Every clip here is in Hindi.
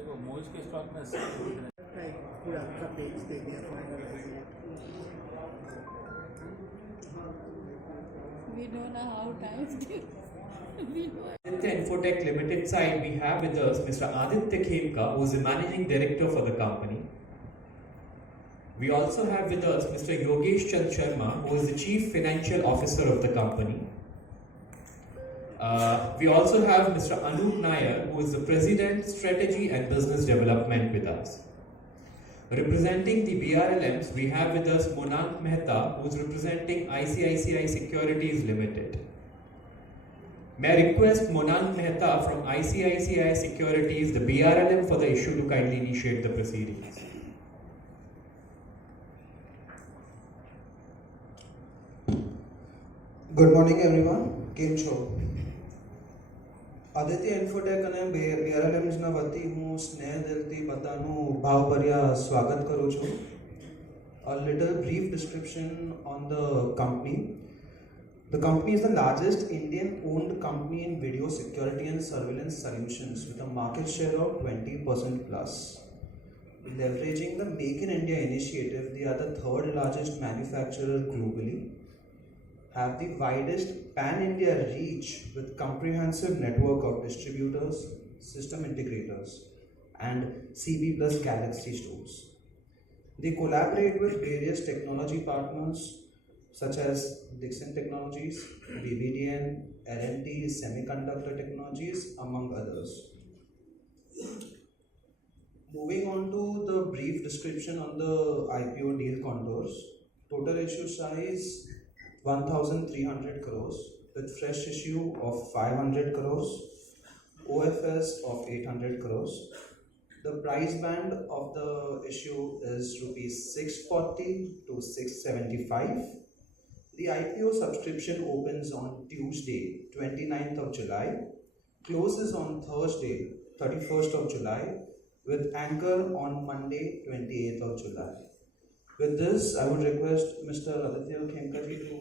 देखो मोइज के स्टॉक में पूरा सब पेज दे दिया finalise. We don't know how times do. We know. Aditya Infotech Limited side, we have with us Mr. Aditya Khemka, who is the managing director for the company. We also have with us Mr. Yogesh Chand Sharma, who is the chief financial officer of the company. We also have Mr. Anup Nair, who is the president, strategy and business development with us. Representing the BRLMs, we have with us Monank Mehta, who is representing ICICI Securities Limited. May I request Monank Mehta from ICICI Securities, the BRLM, for the issue to kindly initiate the proceedings. Good morning everyone. કેમ છો? આદિત્ય ઇન્ફોટેક અને BRLMsના વતી હું સ્નેહ દિલથી બધાનું ભાવભર્યા સ્વાગત કરું છું. A little brief description on the company. The company is the largest Indian-owned company in video security and surveillance solutions with a market share of 20% plus. Leveraging the Make in India initiative, they are the third largest manufacturer globally, have the widest pan-India reach with comprehensive network of distributors, system integrators, and CB Plus Galaxy stores. They collaborate with various technology partners such as Dixon Technologies, BBDN, L&T, Semiconductor Technologies, among others. Moving on to the brief description on the IPO deal contours. Total issue size 1,300 crores with fresh issue of 500 crores, OFS of 800 crores. The price band of the issue is rupees 640 to 675. The IPO subscription opens on Tuesday, 29th of July, closes on Thursday, 31st of July, with anchor on Monday, 28th of July. With this, I would request Mr. Aditya Khemka ji to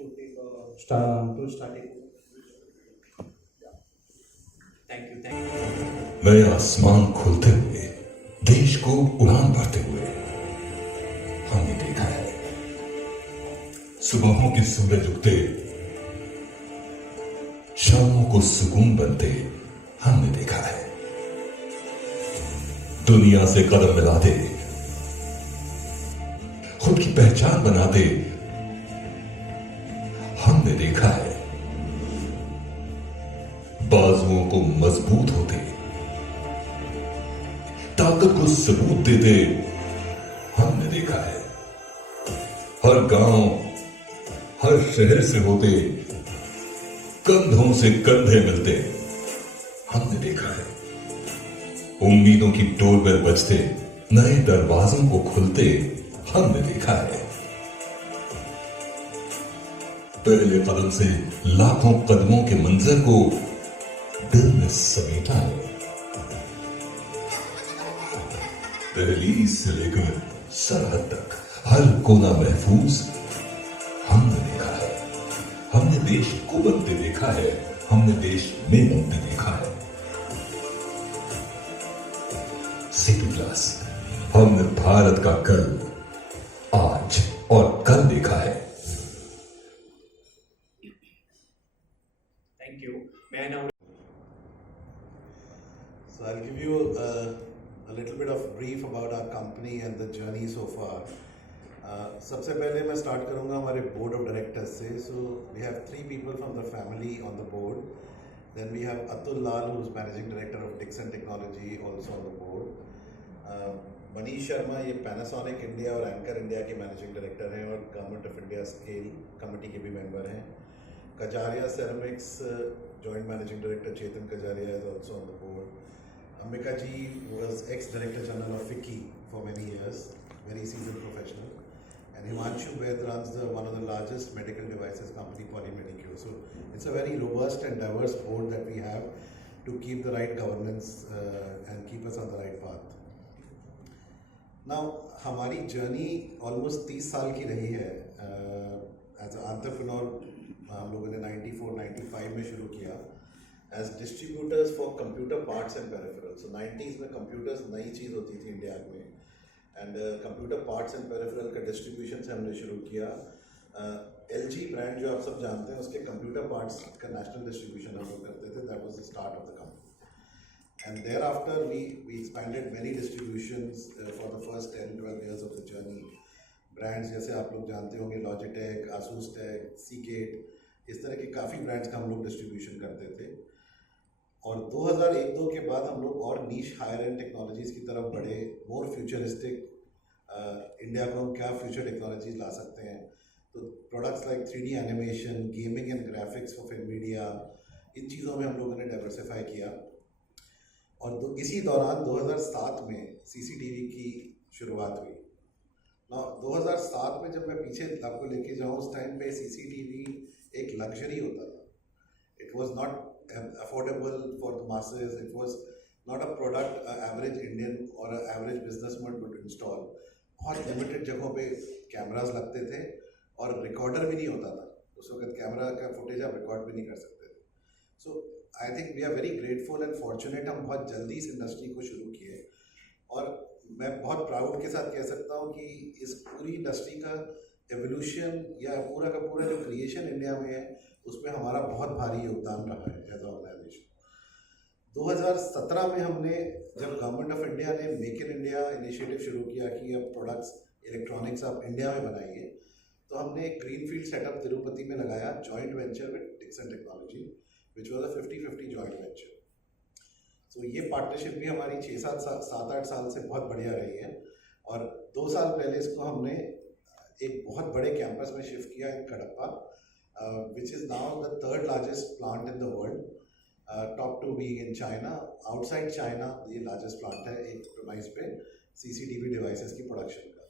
start it. Thank you. नए आसमान खुलते हुए देश को उड़ान भरते हुए हमने देखा है. सुबहों के सूरज उगते, शामों को सुकून बनते हमने देखा है. दुनिया से कदम मिलाते, खुद की पहचान बनाते हमने देखा है. बाजुओं को मजबूत होते, ताकत को सबूत देते हमने देखा है. हर गांव, हर शहर से होते, कंधों से कंधे मिलते हमने देखा है. उम्मीदों की डोरबेल बजते, नए दरवाजों को खुलते हमने देखा है. पहले कदम से लाखों कदमों के मंजर को दिल में समेटा है. दहलीज से लेकर सरहद तक हर कोना महफूज हमने देखा है. हमने देश को बनते देखा है, हमने देश में बनते देखा है. सीपी प्लस, हमने भारत का कल, आज और कल देखा है. Thank you. May I now? So I'll give you a little bit of brief about our company and the journey so far. सबसे पहले मैं स्टार्ट करूंगा हमारे बोर्ड ऑफ डायरेक्टर्स से. So we have 3 people from the family on the board. Then we have Atul Lal, who is managing director of Dixon Technology, also on the board. Manish Sharma ये पैनासोनिक इंडिया और एंकर इंडिया के मैनेजिंग डायरेक्टर हैं और government of India scale committee के भी मेंबर हैं. Kajaria ceramics joint managing director Chetan Kajaria is also on the board. Ambika ji was ex-director general of FICCI for many years, very seasoned professional. And Himanshu Vaid runs one of the largest medical devices company, Polymedicure. So it's a very robust and diverse board that we have to keep the right governance and keep us on the right path. Now, हमारी जर्नी ऑलमोस्ट 30 साल की रही है. एज एन एंटरप्रेन्योर हम लोगों ने 94-95 में शुरू किया. as distributors for computer parts and peripherals. So 90s में computers नई चीज़ होती थी इंडिया में, and computer parts and peripheral का distribution से हमने शुरू किया. LG brand जो आप सब जानते हैं उसके computer parts का national distribution हम लोग करते थे. That was the start of the company. And thereafter we expanded many distributions for the first 10-12 years of the journey. Brands जैसे आप लोग जानते होंगे Logitech, Asus Tech, Seagate, इस तरह के काफ़ी ब्रांड्स का हम लोग डिस्ट्रीब्यूशन करते थे. और 2001-2 के बाद हम लोग और नीश हायर एंड टेक्नोलॉजीज़ की तरफ बढ़े, मोर फ्यूचरिस्टिक. इंडिया को हम क्या फ्यूचर टेक्नोलॉजीज ला सकते हैं, तो products like 3D animation, gaming and graphics for media, इन चीज़ों में हम लोगों ने डाइवर्सिफाई किया. और इसी दौरान 2007 में CCTV की शुरुआत हुई. 2007 में जब मैं पीछे आपको लेके जाऊँ, उस टाइम पे CCTV एक लग्जरी होता था. It was not affordable for the masses. It was not a product average Indian or average businessman would install. बहुत लिमिटेड जगहों पे कैमरास लगते थे और रिकॉर्डर भी नहीं होता था. उस वक्त कैमरा का फुटेज आप रिकॉर्ड भी नहीं कर सकते थे. So I think we are very grateful and fortunate. हम बहुत जल्दी इस इंडस्ट्री को शुरू किए और मैं बहुत प्राउड के साथ कह सकता हूँ कि इस पूरी इंडस्ट्री का एवोल्यूशन या पूरा का पूरा जो क्रिएशन इंडिया में है उसमें हमारा बहुत भारी योगदान रहा है एज ऑर्गेनाइजेशन. 2017 में हमने जब गवर्नमेंट ऑफ इंडिया ने मेक इन इंडिया इनिशिएटिव शुरू किया कि अब प्रोडक्ट्स इलेक्ट्रॉनिक्स आप इंडिया में बनाइए, तो हमने एक ग्रीनफील्ड सेटअप तिरुपति में लगाया, joint venture with Dixon technology, which was a 50-50 joint venture. तो ये पार्टनरशिप भी हमारी 7-8 साल से बहुत बढ़िया रही है. और 2 साल पहले इसको हमने एक बहुत बड़े कैंपस में शिफ्ट किया इन Kadapa, which is now the 3rd largest plant in the world, top 2 being in China. Outside China ये largest plant है एक premise पे CCTV devices की production का.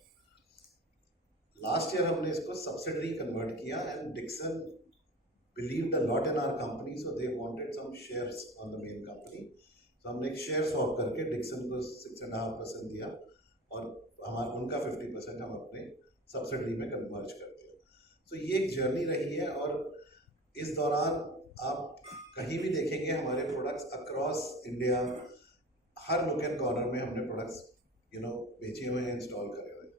Last year हमने इसको subsidiary convert किया and Dixon believed a lot in our company, so they wanted some shares on the main company. So हमने एक share swap करके Dixon को 6.5% दिया और हमारा उनका 50% हम अपने subsidiary में convert कर दिया. तो ये एक जर्नी रही है और इस दौरान आप कहीं भी देखेंगे हमारे प्रोडक्ट्स अक्रॉस इंडिया, हर नुक एंड कॉर्नर में हमने प्रोडक्ट्स बेचे हुए हैं, इंस्टॉल करे हुए हैं.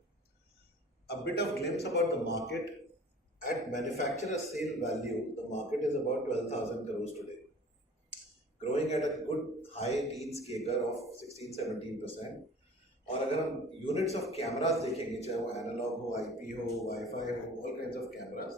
A bit of glimpse about the market. At manufacturer sale value the market is about 12,000 crores today, growing at a good high teens CAGR of 16-17%. और अगर हम यूनिट्स ऑफ कैमरास देखेंगे, चाहे वो एनालॉग हो, IP हो, वाईफाई हो, ऑल काइंड्स ऑफ कैमरास,